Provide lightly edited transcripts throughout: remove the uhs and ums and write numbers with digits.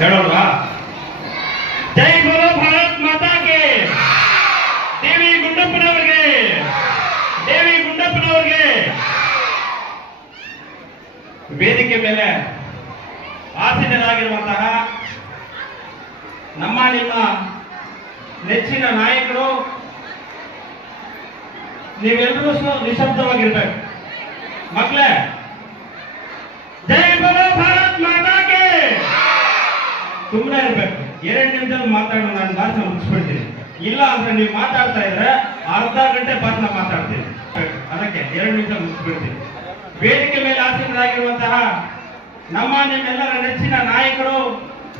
ಹೇಳೋಲ್ವಾ? ಜೈ ಬೋಲೋ ಭಾರತ್ ಮಾತಾಗೆ, ದೇವಿ ಗುಂಡಪ್ಪನವರಿಗೆ, ದೇವಿ ಗುಂಡಪ್ಪನವರಿಗೆ. ವೇದಿಕೆ ಮೇಲೆ ಆಸೀನರಾಗಿರುವಂತಹ ನಮ್ಮ ನಿಮ್ಮ ನೆಚ್ಚಿನ ನಾಯಕರು, ನೀವೆಲ್ಲರೂ ನಿಶಬ್ದವಾಗಿರ್ಬೇಕು ಮಕ್ಕಳೇ. ಜೈ ಬೋಲೋ ಭಾರತ್ ಮಾತಾಗೆ ಸುಮ್ಮನೆ ಇರ್ಬೇಕು. 2 ನಿಮಿಷದಲ್ಲಿ ಮಾತಾಡೋ ನಾನು ಭಾಷಣ ಮುಗಿಸ್ಬಿಡ್ತೀನಿ. ಇಲ್ಲ ಅಂದ್ರೆ ನೀವು ಮಾತಾಡ್ತಾ ಇದ್ರೆ ಅರ್ಧ ಗಂಟೆ ಭಾಷಣ ಮಾತಾಡ್ತೀನಿ. ಅದಕ್ಕೆ 2 ನಿಮಿಷ ಮುಗಿಸ್ಬಿಡ್ತೀನಿ. ವೇದಿಕೆ ಮೇಲೆ ಆಸೀನರಾಗಿರುವಂತಹ ನಮ್ಮ ನಿಮ್ಮೆಲ್ಲರ ನೆಚ್ಚಿನ ನಾಯಕರು,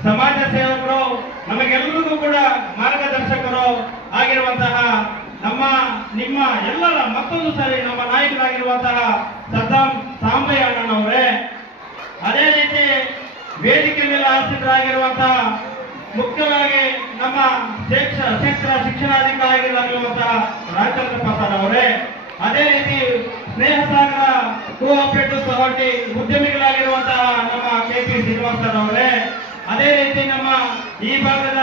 ಸಮಾಜ ಸೇವಕರು, ನಮಗೆಲ್ಲರಿಗೂ ಕೂಡ ಮಾರ್ಗದರ್ಶಕರು ಆಗಿರುವಂತಹ ನಮ್ಮ ನಿಮ್ಮ ಎಲ್ಲರ ಮತ್ತೊಂದು ಸಾರಿ ನಮ್ಮ ನಾಯಕರಾಗಿರುವಂತಹ ಸದ್ದಾಂ ಸಾಂಬಯ್ಯ ಅಣ್ಣನವರೇ, ಅದೇ ರೀತಿ ವೇದಿಕೆ ಮೇಲೆ ಆಸೀನರಾಗಿರುವಂತಹ ಮುಖ್ಯವಾಗಿ ನಮ್ಮ ಕ್ಷೇತ್ರ ಶಿಕ್ಷಣಾಧಿಕಾರಿಗಳಾಗಿರುವಂತಹ ರಾಜಚಂದ್ರ ಪ್ರಸಾದ್ ಅವರೇ, ಅದೇ ರೀತಿ ಸ್ನೇಹ ಸಾಗರ ಕೋಆಪರೇಟಿವ್ ಸೊಸೈಟಿ ಉದ್ಯಮಿಗಳಾಗಿರುವಂತಹ ನಮ್ಮ KP ಶ್ರೀನಿವಾಸರ್ ಅವರೇ, ಅದೇ ರೀತಿ ನಮ್ಮ ಈ ಭಾಗದ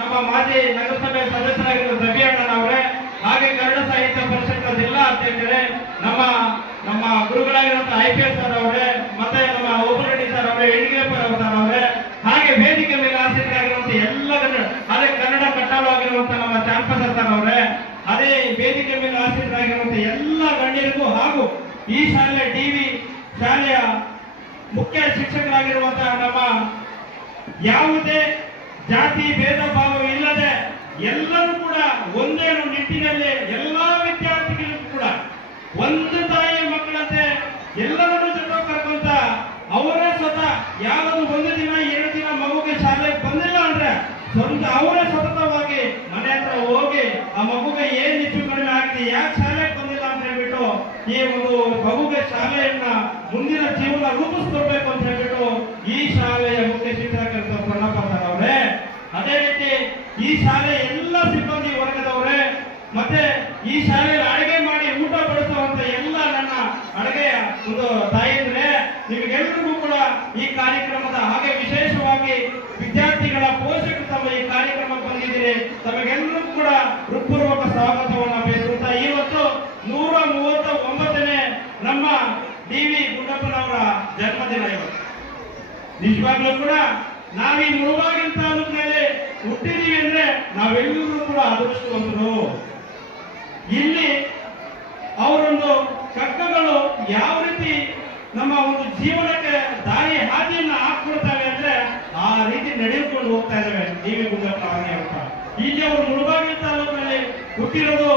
ನಮ್ಮ ಮಾಜಿ ನಗರಸಭೆ ಸದಸ್ಯರಾಗಿರುವ ರವಿ ಅಣ್ಣನವರೇ, ಹಾಗೆ ಕನ್ನಡ ಸಾಹಿತ್ಯ ಪರಿಷತ್ ಜಿಲ್ಲಾ ಅಧ್ಯಕ್ಷರೇ, ನಮ್ಮ ಗುರುಗಳಾಗಿರುವಂತಹ IPS ಸರ್ ಅವರೇ, ಮತ್ತೆ ನಮ್ಮ ಓಪರೆಡ್ಡಿ ಸರ್ ಅವರೇ, ಯಡಿಯೂರಪ್ಪ ಸರ್ ಅವರೇ, ಹಾಗೆ ವೇದಿಕೆ ಮೇಲೆ ಆಸೀನರಾಗಿರುವಂತಹ ಎಲ್ಲ ಅದೇ ಕನ್ನಡ ಕಟ್ಟಾಳು ಆಗಿರುವಂತಹ ನಮ್ಮ ಚಾಂಪಸ ಸರ್ ಅವರೇ, ಅದೇ ವೇದಿಕೆ ಮೇಲೆ ಆಸೀನರಾಗಿರುವಂತಹ ಎಲ್ಲ ಗಣ್ಯರಿಗೂ ಹಾಗೂ ಈ ಶಾಲೆ DV ಶಾಲೆಯ ಮುಖ್ಯ ಶಿಕ್ಷಕರಾಗಿರುವಂತಹ ನಮ್ಮ ಯಾವುದೇ ಜಾತಿ ಭೇದ ಭಾವವಿಲ್ಲದೆ ಎಲ್ಲರೂ ಕೂಡ ಒಂದೇ ನಿಟ್ಟಿನಲ್ಲಿ ಎಲ್ಲಾ ವಿದ್ಯಾರ್ಥಿಗಳಿಗೂ ಕೂಡ ಒಂದು ತಾಯಿ ಮಕ್ಕಳಂತೆ ಎಲ್ಲರನ್ನೂ ಜೊತೆ ಕರ್ಕೊಂತ ಅವರೇ ಸ್ವತಃ ಯಾವುದು 1 ದಿನ 2 ದಿನ ಮಗುಗೆ ಶಾಲೆಗೆ ಬಂದಿಲ್ಲ ಅಂದ್ರೆ ಅವರೇ ಸತತವಾಗಿ ಮನೆ ಹತ್ರ ಹೋಗಿ ಆ ಮಗುಗೆ ಏನ್ ಹೆಚ್ಚು ಕಡಿಮೆ ಆಗಿದೆ, ಯಾಕೆ ಶಾಲೆಗೆ ಬಂದಿಲ್ಲ ಅಂತ ಹೇಳ್ಬಿಟ್ಟು ಈ ಒಂದು ಮಗುಗೆ ಶಾಲೆಯನ್ನ ಮುಂದಿನ ಜೀವನ ರೂಪಿಸ್ಕೊಡ್ಬೇಕು ಅಂತ ಹೇಳ್ಬಿಟ್ಟು ಈ ಶಾಲೆಯ ಮುಖ್ಯ ಶಿಕ್ಷಕರಾಗಿರುವ ಪ್ರಣಪಾಸರ್ ಅವರೇ, ಅದೇ ರೀತಿ ಈ ಶಾಲೆ ಎಲ್ಲ ಸಿಬ್ಬಂದಿ ವರ್ಗದವರೇ, ಮತ್ತೆ ಈ ಶಾಲೆಯಲ್ಲಿ ಅಡುಗೆ ಮಾಡಿ ಊಟ ಬಡಿಸುವಂತ ಎಲ್ಲ ನನ್ನ ಅಡುಗೆಯ ಒಂದು ತಾಯಿದ್ರೆ, ನಿಮಗೆಲ್ಲರಿಗೂ ಕೂಡ ಈ ಕಾರ್ಯಕ್ರಮದ ಹಾಗೆ ವಿಶೇಷವಾಗಿ ವಿದ್ಯಾರ್ಥಿಗಳ ಪೋಷಕರು ತಮ್ಮ ಈ ಕಾರ್ಯಕ್ರಮಕ್ಕೆ ಬಂದಿದ್ದೀರಿ, ತಮಗೆಲ್ಲರಿಗೂ ಕೂಡ ಹೃತ್ಪೂರ್ವಕ ಸ್ವಾಗತವನ್ನು ಬಯಸುತ್ತಾ ಇವತ್ತು 139ನೇ ನಮ್ಮ DV ಗುಂಡಪ್ಪನವರ ಜನ್ಮದಿನ. ಇವತ್ತು ನಿಜವಾಗ್ಲೂ ಕೂಡ ನಾವೀ ಮುಳುಬಾಗಿಲು ತಾಲೂಕು ಮೇಲೆ ಹುಟ್ಟಿದೀವಿ ಅಂದ್ರೆ ನಾವೆಲ್ಲರೂ ಕೂಡ ಅದೃಷ್ಟವಂತರು. ಇಲ್ಲಿ ಅವರೊಂದು ಕಕ್ಕಗಳು ಯಾವ ರೀತಿ ನಮ್ಮ ಒಂದು ಜೀವನಕ್ಕೆ ದಾರಿ ಹಾದಿಯನ್ನ ಹಾಕ್ಕೊಡ್ತಾವೆ ಅಂದ್ರೆ ಆ ರೀತಿ ನಡೆದುಕೊಂಡು ಹೋಗ್ತಾ ಇದ್ದಾವೆ DV ಗುಂಡಪ್ಪ ಅಂತ. ಈಗ ಅವರು ಮುಳುಬಾಗಿಲು ತಾಲೂಕಿನಲ್ಲಿ ಹುಟ್ಟಿರೋದು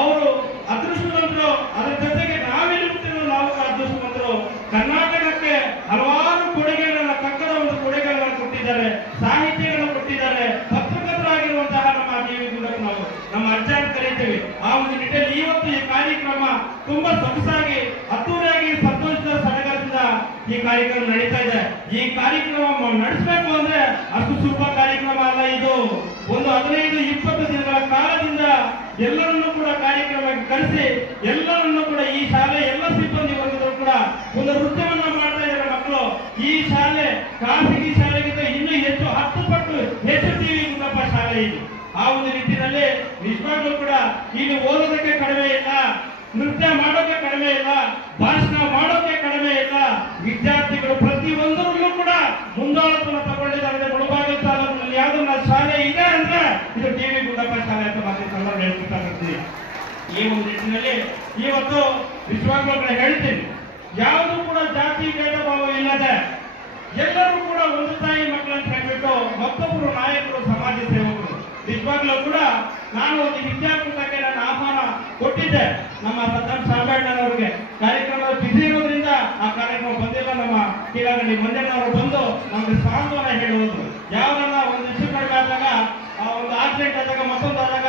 ಅವರು ಅದೃಷ್ಟವಂತರು. ಅದರ ಜೊತೆಗೆ ನಾವೆಲ್ಲರೂ ನಾವು ಅದೃಷ್ಟವಂತರು. ಕರ್ನಾಟಕಕ್ಕೆ ಹಲವಾರು ಕೊಡುಗೆಗಳನ್ನ ಕಕ್ಕದ ಒಂದು ಕೊಡುಗೆಗಳನ್ನು ಕೊಟ್ಟಿದ್ದಾರೆ, ಸಾಹಿತ್ಯಗಳನ್ನು ಕೊಟ್ಟಿದ್ದಾರೆ. ಪತ್ರಕರ್ತರಾಗಿರುವಂತಹ ನಮ್ಮ DV ಗುಂಡಪ್ಪನವರು ನಮ್ಮ ಅಜ್ಜ ಅಂತ ಕರೀತೀವಿ. ಆ ಒಂದು ನಿಟ್ಟಿನಲ್ಲಿ ಇವತ್ತು ಈ ಕಾರ್ಯಕ್ರಮ ತುಂಬಾ ಸೊಗಸಾಗಿ ಅದ್ದೂರಿಯಾಗಿ ಸಂತೋಷದ ಸಡಗರದಿಂದ ಈ ಕಾರ್ಯಕ್ರಮ ನಡೀತಾ ಇದೆ. ಈ ಕಾರ್ಯಕ್ರಮ ನಡೆಸಬೇಕು ಅಂದ್ರೆ ಅಷ್ಟು ಸುಲಭ ಕಾರ್ಯಕ್ರಮ ಅಲ್ಲ. ಇದು ಒಂದು 15-20 ದಿನಗಳ ಕಾಲದಿಂದ ಎಲ್ಲರನ್ನೂ ಕೂಡ ಕಾರ್ಯಕ್ರಮಕ್ಕೆ ಕರೆಸಿ ಎಲ್ಲರನ್ನೂ ಕೂಡ ಈ ಶಾಲೆ ಎಲ್ಲ ಸಿಬ್ಬಂದಿ ವರ್ಗದವರು ಕೂಡ ಒಂದು ನೃತ್ಯವನ್ನ ಮಾಡ್ತಾ ಇದ್ದಾರೆ ಮಕ್ಕಳು. ಈ ಶಾಲೆ ಖಾಸಗಿ ಶಾಲೆಗಿಂತ ಇನ್ನೂ ಹೆಚ್ಚು 10 ಪಟ್ಟು ಹೆಚ್ಚು DV ಗುಂಡಪ್ಪ ಶಾಲೆ ಇದು. ಆ ಒಂದು ನಿಟ್ಟಿನಲ್ಲಿ ನಿಜವಾಗ್ಲೂ ಕೂಡ ಇಲ್ಲಿ ಓದೋದಕ್ಕೆ ಕಡಿಮೆ ಇಲ್ಲ, ನೃತ್ಯ ಮಾಡೋಕೆ ಕಡಿಮೆ ಇಲ್ಲ, ಭಾಷಣ ಮಾಡೋಕೆ ಕಡಿಮೆ ಇಲ್ಲ. ವಿದ್ಯಾರ್ಥಿಗಳು ಪ್ರತಿಯೊಂದರಲ್ಲೂ ಕೂಡ ಮುಂದಾಳತ್ವವನ್ನು ತಗೊಂಡಿದ್ದಾರೆ. ಮುಳುಬಾಗಿಲು ತಾಲೂಕಿನಲ್ಲಿ ಯಾವ್ದನ್ನ ಶಾಲೆ ಇದೆ ಅಂದ್ರೆ ಇದು DV ಗುಂಡಪ್ಪ ಶಾಲೆ ಅಂತ ಮತ್ತೆ ಸಂದರ್ಭ ಹೇಳ್ತಿರ್ತೀನಿ. ಈ ಒಂದು ನಿಟ್ಟಿನಲ್ಲಿ ಇವತ್ತು ನಿಜವಾಗ್ಲೂ ಹೇಳ್ತೀನಿ, ಯಾವುದು ಕೂಡ ಜಾತಿ ಭೇದ ಭಾವ ಇಲ್ಲದೆ ಎಲ್ಲರೂ ಕೂಡ ಒಂದು ತಾಯಿ ಮಕ್ಕಳಂತ ಹೇಳ್ಬಿಟ್ಟು ಮತ್ತೊಬ್ಬರು ನಾಯಕರು, ಸಮಾಜ ಸೇವಕರು. ನಿಜವಾಗ್ಲೂ ಕೂಡ ನಾನು ಒಂದು ವಿದ್ಯಾಕೂಟಕ್ಕೆ ನನ್ನ ಆಹ್ವಾನ ಕೊಟ್ಟಿದ್ದೆ ನಮ್ಮ ಸದ್ದಾಂ ಸಾಂಬಣ್ಣನವರಿಗೆ. ಕಾರ್ಯಕ್ರಮ ಬಿಸಿ ಇರೋದ್ರಿಂದ ಆ ಕಾರ್ಯಕ್ರಮ ಬಂದಿಲ್ಲ. ನಮ್ಮ ಕೀಳಗಂಡಿ ಮಂಜಣ್ಣವರು ಬಂದು ನಮಗೆ ಸಾಂತ್ವನ ಹೇಳುವುದು, ಯಾವನ್ನ ಒಂದು ಹೆಚ್ಚು ಕಡಿಮೆ ಆದಾಗ ಒಂದು ಆಕ್ಸಿಡೆಂಟ್ ಆದಾಗ ಮತ್ತೊಂದು ಆದಾಗ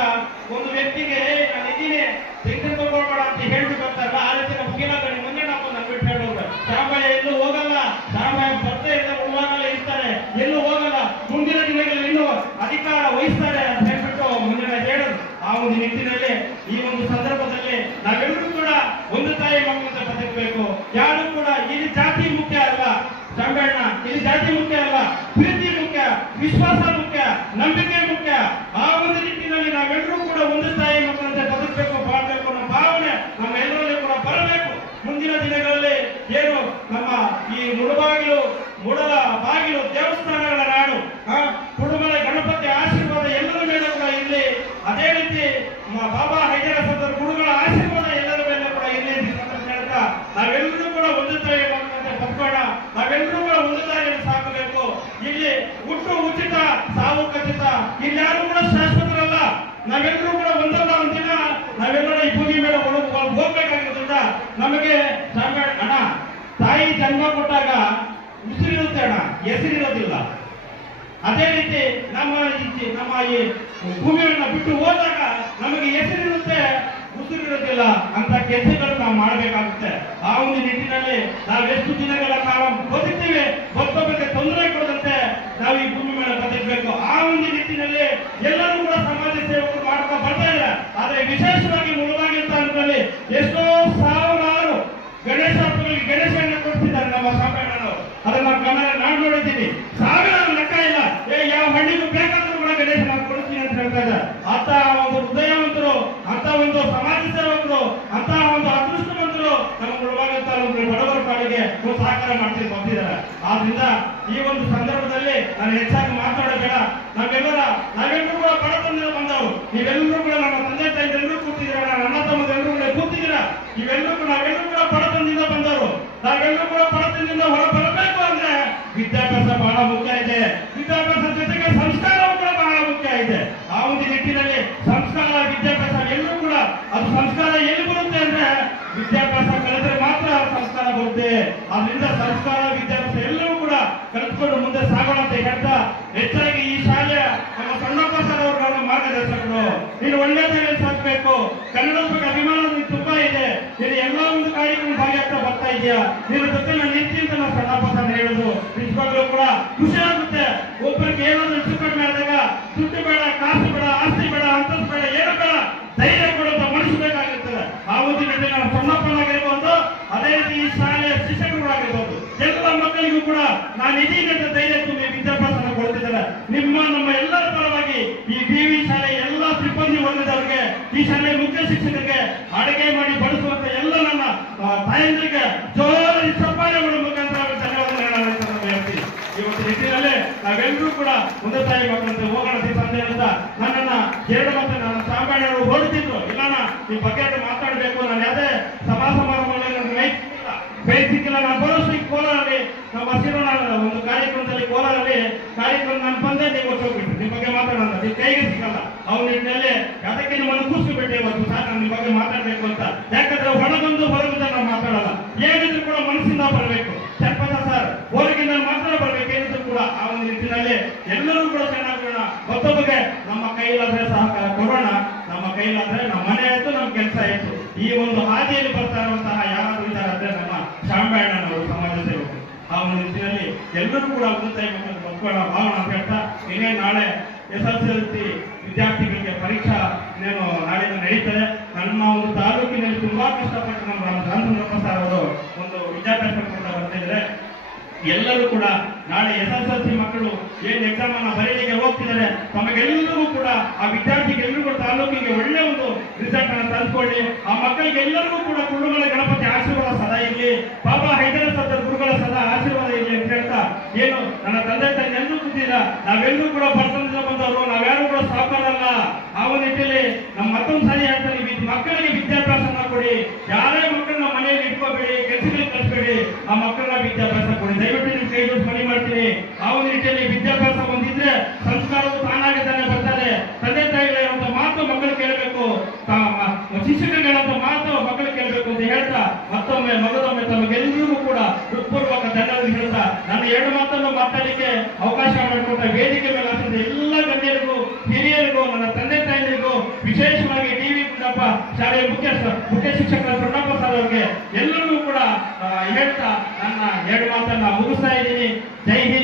ಒಂದು ವ್ಯಕ್ತಿಗೆ ನಾನು ಇದ್ದೀನಿ ಟೆನ್ಷನ್ ತಗೊಳ್ಬೇಡ ಅಂತ ಹೇಳ್ಬಿಟ್ಟು ಬರ್ತಾರಲ್ಲ, ಆ ರೀತಿ ನಮ್ಮ ಕೀಳಗಂಡಿ ಮಂಜಣ್ಣಪ್ಪ ನಾನು ಬಿಟ್ಟು ಹೇಳೋದು, ಸಾಂಬಯ್ಯ ಎಲ್ಲೂ ಹೋಗಲ್ಲ, ಸಾಂಬಯ್ಯ ಬರ್ತಾ ಇದ್ರೆ ಉಳ್ವಾಗಲೇ ಇರ್ತಾರೆ, ಎಲ್ಲೂ ಹೋಗಲ್ಲ, ಮುಂದಿನ ದಿನಗಳಲ್ಲಿ ಇನ್ನೂ ಅಧಿಕಾರ ವಹಿಸ್ತಾರೆ ಅಂತ ಹೇಳ್ಬಿಟ್ಟು ಮುಂದಿನ ಹೇಳೋದು. ಆ ಒಂದು ನಿಟ್ಟಿನಲ್ಲಿ ಈ ಒಂದು ಸಂದರ್ಭದಲ್ಲಿ ನಾವೆಲ್ಲರೂ ಕೂಡ ಒಂದು ತಾಯಿ ಮಕ್ಕಳಂತ ಬದುಕಬೇಕು. ಯಾರು ಕೂಡ ಇಲ್ಲಿ ಜಾತಿ ಮುಖ್ಯ ಅಲ್ಲ, ಸಂಗಣ್ಣ ಇಲ್ಲಿ ಜಾತಿ ಮುಖ್ಯ ಅಲ್ಲ, ಪ್ರೀತಿ ಮುಖ್ಯ. ವಿಶ್ವಾಸ ಮುಖ್ಯ, ನಂಬಿಕೆ ಮುಖ್ಯ. ಆ ಒಂದು ನಿಟ್ಟಿನಲ್ಲಿ ನಾವೆಲ್ಲರೂ ಕೂಡ ಒಂದು ತಾಯಿ ಮಕ್ಕಳಂತೆ ಬದುಕಬೇಕು, ಬಾಳ್ಬೇಕು ಅನ್ನೋ ಭಾವನೆ ನಮ್ಮ ಎಲ್ಲರಲ್ಲಿ ಕೂಡ ಬರಬೇಕು. ಮುಂದಿನ ದಿನಗಳಲ್ಲಿ ಏನು ನಮ್ಮ ಈ ಮೂಡಲ ಬಾಗಿಲು ದೇವಸ್ಥಾನಗಳ ನಾಡು, ಕುಡುಮಲೆ ಗಣಪತಿ ಆಶೀರ್ವಾದ ಎಲ್ಲರ ಮೇಲೆ ಕೂಡ ಇರಲಿ. ಅದೇ ರೀತಿ ಬಾಬಾ ಹೈದರ ಸದರ್ ಗುರುಗಳ ಆಶೀರ್ವಾದ ಎಲ್ಲರ ಮೇಲೆ ಕೂಡ ಇರಲಿ ಅಂತ ಹೇಳ್ತಾ ನಾವೆಲ್ಲರೂ ಕೂಡ ಒಂದು ತಾಯಿ ಮಕ್ಕಳಂತೆ ಬದುಕೋಣ. ನಾವೆಲ್ಲರೂ ಕೂಡ ಒಂದು ತಾಯಿಯನ್ನು ಸಾಕಬೇಕು. ಇಲ್ಲಿ ಹುಟ್ಟು ಉಚಿತ, ಸಾವು ಖಚಿತ. ಇಲ್ಲಿ ಯಾರು ಕೂಡ ಶಾಶ್ವತರಲ್ಲ. ನಾವೆಲ್ಲರೂ ಕೂಡ ಒಂದಲ್ಲ ಒಂದು ದಿನ ನಾವೆಲ್ಲರೂ ಈ ಭೂಮಿ ಮೇಲೆ ಹೋಗ್ಬೇಕಾಗಿರೋದ್ರಿಂದ ನಮಗೆ ಅಣ್ಣ ತಾಯಿ ಜನ್ಮ ಕೊಟ್ಟಾಗ ಉಸಿರಿರುತ್ತೆ ಅಣ್ಣ, ಹೆಸರಿರೋದಿಲ್ಲ. ಅದೇ ರೀತಿ ನಮ್ಮ ಈ ಭೂಮಿಯನ್ನ ಬಿಟ್ಟು ಹೋದಾಗ ನಮಗೆ ಹೆಸರಿರುತ್ತೆ, ಉಸಿರಿರೋದಿಲ್ಲ. ಅಂತ ಕೆಲಸಗಳು ನಾವು ಮಾಡಬೇಕಾಗುತ್ತೆ. ಆ ಒಂದು ನಿಟ್ಟಿನಲ್ಲಿ ನಾವೆಷ್ಟು ದಿನಗಳ ಕಾಲ ಬದುಕ್ತೀವಿ, ಮತ್ತೊಬ್ಬರಿಗೆ ತೊಂದರೆ ಕೊಡದಂತೆ ನಾವು ಈ ಭೂಮಿ ಮೇಲೆ ಬದುಕಬೇಕು. ಆ ಒಂದು ನಿಟ್ಟಿನಲ್ಲಿ ಎಲ್ಲರೂ ಕೂಡ ಸಮಾಜ ಸೇವಕರು ಮಾಡ್ತಾ ಬರ್ತಾ ಇಲ್ಲ. ಆದ್ರೆ ವಿಶೇಷವಾಗಿ ಮುಳುವಾಗಿರ್ತ ಅಂತಲ್ಲಿ ಎಷ್ಟೋ ಸಾವಿರಾರು ಗಣೇಶ ಹಬ್ಬಗಳಿಗೆ ಗಣೇಶನ ಕೊಡ್ತಿದ್ದಾರೆ ನಮ್ಮ ಸಾಂಬೇಣ್ಣನವರು. ಅದನ್ನ ನಾನು ನೋಡಿದ್ದೀನಿ. ಸಾವಿರಾರು ಲೆಕ್ಕ ಇಲ್ಲ. ಯಾವ ಹಳ್ಳಿಗೂ ಬೇಕಾದ್ರೂ ಕೂಡ ಗಣೇಶನ ಕೊಡ್ತೀನಿ ಅಂತ ಹೇಳ್ತಾ ಇದ್ದಾರೆ. ಅಂತ ಒಂದು ಹೃದಯವಂತರು, ಅಂತ ಒಂದು ಸಮಾಜ ಸೇವಕರು, ಅಂತ ಒಂದು ಅದೃಷ್ಟವಂತರು ನಮ್ಮ ಮುಳುವಾಗಿರ್ತ ಬಡವರ ಪಾಲಿಗೆ ಸಹಕಾರ ಮಾಡ್ತೀನಿ ಬಂದಿದ್ದಾರೆ. ಆದ್ರಿಂದ ಈ ಒಂದು ಸಂದರ್ಭದಲ್ಲಿ ನಾನು ಹೆಚ್ಚಾಗಿ ಮಾತಾಡಬೇಡ. ನಾವೆಲ್ಲರೂ ಕೂಡ ಬಡತನದಿಂದ ಬಂದವರು. ನೀವೆಲ್ಲರೂ ಕೂಡ ನಮ್ಮ ತಂದೆ ತಾಯಿದೆಲ್ಲರೂ ಕೂತಿದ್ದೀರ, ನನ್ನ ತಮ್ಮದೆಲ್ಲರೂ ಕೂಡ ಕೂತಿದ್ದೀರ. ನಾವೆಲ್ಲರೂ ಕೂಡ ಬಡತನದಿಂದ ಬಂದವರು. ನಾವೆಲ್ಲರೂ ಕೂಡ ಬಡತನದಿಂದ ಹೊರ ಬರಬೇಕು ಅಂದ್ರೆ ವಿದ್ಯಾಭ್ಯಾಸ ಬಹಳ ಮುಖ್ಯ ಇದೆ. ವಿದ್ಯಾಭ್ಯಾಸ ಜೊತೆಗೆ ಸಂಸ್ಕಾರವೂ ಕೂಡ ಬಹಳ ಮುಖ್ಯ ಇದೆ. ಆ ಒಂದು ನಿಟ್ಟಿನಲ್ಲಿ ಸಂಸ್ಕಾರ, ವಿದ್ಯಾಭ್ಯಾಸ ಎಲ್ಲರೂ ಕೂಡ ಅದು ಸಂಸ್ಕಾರ ಎಲ್ಲಿ ಬರುತ್ತೆ ಅಂದ್ರೆ ವಿದ್ಯಾಭ್ಯಾಸ ಕಲಿತರೆ ಮಾತ್ರ ಸಂಸ್ಕಾರ ಬರುತ್ತೆ. ಅದರಿಂದ ಸಂಸ್ಕಾರ, ವಿದ್ಯಾಭ್ಯಾಸ ಎಲ್ಲವೂ ಕೂಡ ಕಲಿತ್ಕೊಂಡು ಮುಂದೆ ಸಾಗೋಣ ಅಂತ ಹೇಳ್ತಾ ಹೆಚ್ಚಾಗಿ ಈ ಶಾಲೆಯ ನಮ್ಮ ಸಣ್ಣಪ್ಪ ಸರ್ ಅವರು ಮಾರ್ಗದರ್ಶಕರು. ನೀನು ಒಳ್ಳೆಯದಾಗಿ ಸಾಕಬೇಕು. ಕನ್ನಡದ ಬಗ್ಗೆ ಅಭಿಮಾನ ತುಂಬಾ ಇದೆ. ನೀನು ಎಲ್ಲ ಒಂದು ಕಾರ್ಯಕ್ರಮ ಭಾಗಿಯಾಗ್ತಾ ಬರ್ತಾ ಇದೆಯಾ. ನಿನ್ನ ಜೊತೆ ನಾನು ನಿಂತ ನಾವು ಸಣ್ಣಪ್ಪ ಸರ್ ಹೇಳುದು ನಿಜವಾಗ್ಲೂ ಕೂಡ ಖುಷಿ ಆಗುತ್ತೆ. ಒಬ್ಬರಿಗೆ ಏನಾದ್ರು ಹೆಚ್ಚು ಕಡಿಮೆ ಆದಾಗ ದುಡ್ಡು ಬೇಡ, ಕಾಸು ಬೇಡ, ಆಸ್ತಿ ಬೇಡ, ಅಂತಸ್ತು ಬೇಡ, ಏನು ಬೇಡ, ಧೈರ್ಯ ಕೊಡುವಂತ ಮನಸ್ಸು ಬೇಕಾಗಿರ್ತದೆ. ಆ ಒಂದು ನಿಟ್ಟಿನಲ್ಲಿ ನಾವು ಸಣ್ಣಪ್ಪನಾಗಿರ್ಬೋದು, ಅದೇ ರೀತಿ ಈ ಶಾಲೆಯ ಶಿಕ್ಷಕರಾಗಿರ್ಬೋದು, ಎಲ್ಲ ಮಕ್ಕಳಿಗೂ ಕೂಡ ನಾನು ಇದೀಗ ಧೈರ್ಯ ತುಂಬಿ ವಿದ್ಯಾಭ್ಯಾಸ ಕೊಡ್ತಿದ್ದಾರೆ. ನಮ್ಮ ಎಲ್ಲರ ಪರವಾಗಿ ಈ ಡಿವಿ ಶಾಲೆ ಎಲ್ಲ ಸಿಬ್ಬಂದಿ ವರ್ಗದವರಿಗೆ, ಈ ಶಾಲೆಯ ಮುಖ್ಯ ಶಿಕ್ಷಕರಿಗೆ, ಅಡುಗೆ ಮಾಡಿ ಬಡಿಸುವಂತ ಎಲ್ಲ ನನ್ನ ತಾಯಂದ್ರಿಗೆ ಜೋರಾಗಿ ಚಪ್ಪಾಳೆ ಮಾಡುವ ಮುಖಾಂತರ ಧನ್ಯವಾದಗಳನ್ನು ಹೇಳ್ತೀನಿ. ಇವತ್ತು ನಿಟ್ಟಿನಲ್ಲಿ ನಾವೆಲ್ಲರೂ ಕೂಡ ಮುಂದೆ ತಾಯಿ ಮಕ್ಕಳಂತೆ ಹೋಗೋಣ ತಂದೆ ಅಂತ ನನ್ನನ್ನ ಎರಡು ಮತ್ತೆ ನನ್ನ ಸಾಂಬಣ್ಣವರು ಹೊರಡ್ತಿದ್ರು. ಇಲ್ಲಣ್ಣ ಈ ಬಗ್ಗೆ ಮಾತಾಡಬೇಕು, ನಾನು ಯಾವುದೇ ಸಭಾ ಸಮಾರಂಭಗಳಲ್ಲಿ ನನ್ನ ಬೇಸಿಕ್ಕಿಲ್ಲ. ನಾನು ಬರೋಷ್ಟು ಕೋಲಾರಲ್ಲಿ ನಮ್ಮ ಹಸಿರೋಣ ಒಂದು ಕಾರ್ಯಕ್ರಮದಲ್ಲಿ ಕೋಲಾರಲ್ಲಿ ಕಾರ್ಯಕ್ರಮ ನಾನು ಬಂದೆ, ನೀವು ಹೋಗ್ಬಿಟ್ಟು ನಿಮ್ಮ ಬಗ್ಗೆ ಮಾತಾಡೋಣ, ನೀವು ಕೈಗೆ ಸಿಗಲ್ಲ. ಅವ್ರ ನಿಟ್ಟಿನಲ್ಲಿ ಅದಕ್ಕೆ ನಿಮ್ಮನ್ನು ಕೂರಿಸ್ಬಿಟ್ಟೆ ಇವತ್ತು ಸಾಕು ನಾನು ನಿಮ್ಮ ಬಗ್ಗೆ ಮಾತಾಡಬೇಕು ಅಂತ. ಯಾಕಂದ್ರೆ ಹೊರಗೊಂದು ನಾವು ಮಾತಾಡಲ್ಲ. ಏನಿದ್ರು ಕೂಡ ಮನಸ್ಸಿಂದ ಬರಬೇಕು. ಚಪ್ಪದ ಸರ್ ಹೊರಗಿಂದ ಮಾತ್ರ ಬರಬೇಕು. ಏನಿದ್ರು ಕೂಡ ಆ ಒಂದು ನಿಟ್ಟಿನಲ್ಲಿ ಎಲ್ಲರೂ ಕೂಡ ಚೆನ್ನಾಗೋಣ. ಮತ್ತೊಬ್ಬಗೆ ನಮ್ಮ ಕೈಲಾದ್ರೆ ಸಹಕಾರ ಕೊಡೋಣ. ನಮ್ಮ ಕೈಲಾದ್ರೆ ನಮ್ಮ ಮನೆ ಆಯ್ತು, ನಮ್ಮ ಕೆಲಸ ಆಯ್ತು. ಈ ಒಂದು ಹಾದಿಯಲ್ಲಿ ಬರ್ತಾ ಇರುವಂತಹ ಯಾರಾದ್ರೂ ಇದ್ದಾರೆ ಅಂದ್ರೆ ನಮ್ಮ ಶಾಂಬಣ್ಣನವರು ಸಮಾಜ ಸೇವಕರು. ಆ ಒಂದು ನಿಟ್ಟಿನಲ್ಲಿ ಎಲ್ಲರೂ ಕೂಡ ಉನ್ನತ ಮಕ್ಕಳು ಬದುಕೋಣ ಭಾವನ ಅಂತ ಹೇಳ್ತಾ ಇನ್ನೇ ನಾಳೆ SSLC ವಿದ್ಯಾರ್ಥಿಗಳಿಗೆ ಪರೀಕ್ಷಾ ಇನ್ನೇನು ನಾಳೆಯಿಂದ ನಡೀತದೆ. ನನ್ನ ಒಂದು ತಾಲೂಕಿನಲ್ಲಿ ತುಂಬಾ ಕಷ್ಟಪಟ್ಟು ನಮ್ಮ ರಾಮಚಂದ್ರಪ್ಪ ಸರ್ ಅವರು ಒಂದು ವಿದ್ಯಾಭ್ಯಾಸ ಕೊಡ್ತಾ ಬರ್ತಾ ಇದ್ದಾರೆ. ಎಲ್ಲರೂ ಕೂಡ ನಾಳೆ SSLC ಮಕ್ಕಳು ಏನ್ ಎಕ್ಸಾಮ್ ಅನ್ನ ಬರೀಲಿಕ್ಕೆ ಹೋಗ್ತಿದ್ದಾರೆ, ತಮಗೆಲ್ಲರೂ ಕೂಡ ಆ ವಿದ್ಯಾರ್ಥಿಗೆಲ್ಲರೂ ಕೂಡ ತಾಲೂಕಿಗೆ ಒಳ್ಳೆ ಒಂದು ರಿಸಲ್ಟ್ ಅನ್ನು ತಂದುಕೊಳ್ಳಿ. ಆ ಮಕ್ಕಳಿಗೆ ಎಲ್ಲರಿಗೂ ಕೂಡ ಕುರುಮಲೆ ಗಣಪತಿ ಆಶೀರ್ವಾದ ಸದಾ ಇರಲಿ, ಬಾಬಾ ಹೈದರ ಸದರ್ ಗುರುಗಳ ಸದಾ ಆಶೀರ್ವಾದ ಇರಲಿ ಅಂತ ಹೇಳ್ತಾ ಏನು ನನ್ನ ತಂದೆ ತಾಯಿ ಎಲ್ಲರೂ ಕೂತಿಲ್ಲ. ನಾವೆಲ್ಲರೂ ಕೂಡ ಬಡತನದಿಂದ ಬಂದವರು, ನಾವ್ಯಾರು ಕೂಡ ಸಾಕಾರಲ್ಲ. ಆ ಒಂದು ನಿಟ್ಟಿನಲ್ಲಿ ನಮ್ಮ ಮತ್ತೊಂದು ಸಾರಿ ಹೇಳ್ತಾರೆ, ಮಕ್ಕಳಿಗೆ ವಿದ್ಯಾಭ್ಯಾಸನ ಕೊಡಿ. ಯಾರೇ ಮಕ್ಕಳನ್ನ ಮನೆಯಲ್ಲಿ ಇಟ್ಕೋಬೇಡಿ, ಕೆಲಸಗಳಿಗೆ ಕಳಿಸ್ಬೇಡಿ. ಆ ಮಕ್ಕಳನ್ನ ವಿದ್ಯಾಭ್ಯಾಸ ಕೊಡಿ. ದಯವಿಟ್ಟು ನಿಮ್ ಕೈ ಜೋಡಿಸಿ ಮನೆ ಮಾಡ್ತೀನಿ. ಆ ಒಂದು ನಿಟ್ಟಿನಲ್ಲಿ ವಿದ್ಯಾಭ್ಯಾಸ ಹೊಂದಿದ್ರೆ ಸಂಸ್ಕಾರವು ತಾನಾಗಿ ತಾನೇ ಬರ್ತದೆ. ತಂದೆ ತಾಯಿಗಳಿರುವಂತ ಮಾತು ಮಕ್ಕಳು ಕೇಳಬೇಕು, ಶಿಕ್ಷಕರಿರುವಂತ ಮಾತು ಮಕ್ಕಳು ಕೇಳಬೇಕು ಅಂತ ಹೇಳ್ತಾ ಮತ್ತೊಮ್ಮೆ ಮಗದೊಮ್ಮೆ ತಮಗೆಲ್ಲರಿಗೂ ಕೂಡ ಹೃತ್ಪೂರ್ವಕ ಧನ್ಯವಾದ ಹೇಳ್ತಾ ನನ್ನ ಎರಡು ಮಾತನ್ನು ಮಾತಾಡಲಿಕ್ಕೆ ಅವಕಾಶ ಮಾಡಿಕೊಟ್ಟ ವೇದಿಕೆ ಮೇಲೆ ಹಾಕಿದ ಎಲ್ಲ ಗಣ್ಯರಿಗೂ, ಹಿರಿಯರಿಗೂ, ನನ್ನ ತಂದೆ ತಾಯಿಗಳಿಗೂ, ವಿಶೇಷವಾಗಿ ಡಿವಿ ಗುಡ್ಡಪ್ಪ ಶಾಲೆಯ ಮುಖ್ಯ ಶಿಕ್ಷಕರ ಸಣ್ಣಪ್ಪ ಸರ್ ಅವರಿಗೆ ಎಲ್ಲರಿಗೂ ಕೂಡ ಹೇಳ್ತಾ ನನ್ನ ಎರಡು ಮಾತನ್ನ ಮುಗಿಸ್ತಾ ಇದ್ದೀನಿ. ಜೈ ಹಿಂದ್.